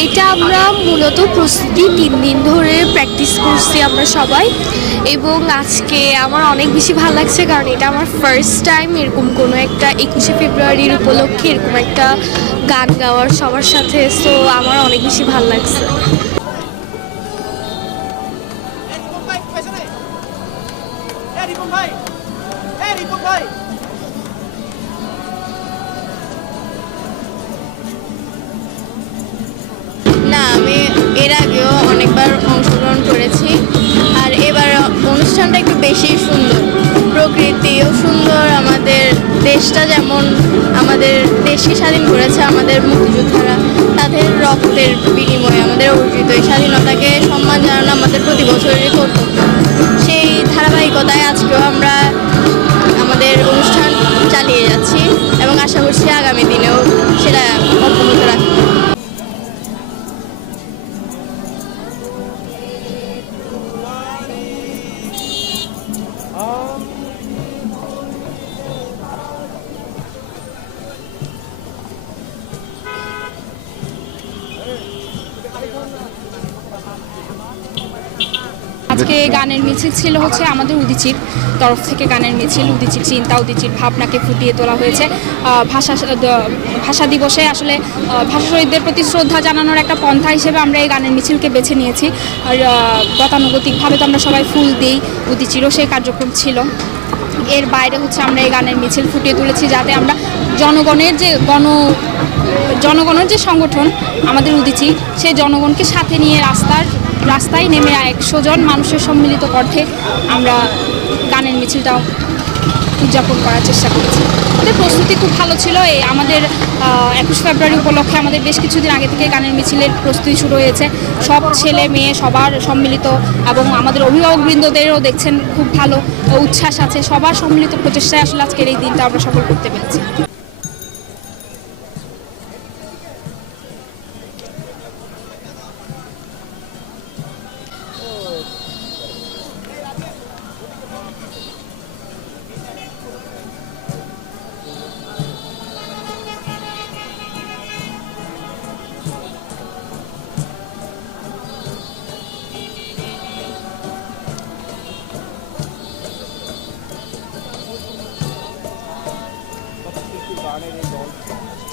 এটা আমরা মূলত প্রস্তুতি তিন দিন ধরে প্র্যাকটিস করছি আমরা সবাই। এবং আজকে আমার অনেক বেশি ভালো লাগছে কারণ এটা আমার ফার্স্ট টাইম এরকম কোনো একটা একুশে ফেব্রুয়ারির উপলক্ষে এরকম একটা গান গাওয়ার সবার সাথে সো আমার অনেক বেশি ভালো লাগছে। ভাই। করেছি। আর এবার অনুষ্ঠানটা একটু বেশি সুন্দর। প্রকৃতিও সুন্দর, আমাদের দেশটা যেমন, আমাদের দেশকে স্বাধীন করেছে আমাদের মুক্তিযোদ্ধারা, তাদের রক্তের বিনিময়ে আমাদের অর্জিত এই স্বাধীনতাকে সম্মান জানানো আমাদের প্রতি বছরের কর্তব্য। সেই ধারাবাহিকতায় আজকেও আমরা আজকে গানের মিছিল ছিল হচ্ছে আমাদের উদিচির তরফ থেকে গানের মিছিল, উদিচির চিন্তা, উদিচির ভাবনাকে ফুটিয়ে তোলা হয়েছে। ভাষা ভাষা দিবসে আসলে ভাষা শহীদদের প্রতি শ্রদ্ধা জানানোর একটা পন্থা হিসেবে আমরা এই গানের মিছিলকে বেছে নিয়েছি। আর গতানুগতিকভাবে তো আমরা সবাই ফুল দিই, উদিচিরও সেই কার্যক্রম ছিল। এর বাইরে হচ্ছে আমরা এই গানের মিছিল ফুটিয়ে তুলেছি যাতে আমরা জনগণের যে গণ, জনগণের যে সংগঠন আমাদের উদিচি, সেই জনগণকে সাথে নিয়ে রাস্তার রাস্তায় নেমে একশো জন মানুষের সম্মিলিত কণ্ঠে আমরা গানের মিছিলটা উদযাপন করার চেষ্টা করেছি। আমাদের প্রস্তুতি খুব ভালো ছিল। এই আমাদের একুশ ফেব্রুয়ারি উপলক্ষে আমাদের বেশ কিছুদিন আগে থেকে গানের মিছিলের প্রস্তুতি শুরু হয়েছে। সব ছেলে মেয়ে সবার সম্মিলিত এবং আমাদের অভিভাবকবৃন্দদেরও দেখছেন খুব ভালো। উচ্ছ্বাস আছে। সবার সম্মিলিত প্রচেষ্টায় আসলে আজকের এই দিনটা আমরা সফল করতে পেরেছি। అనేది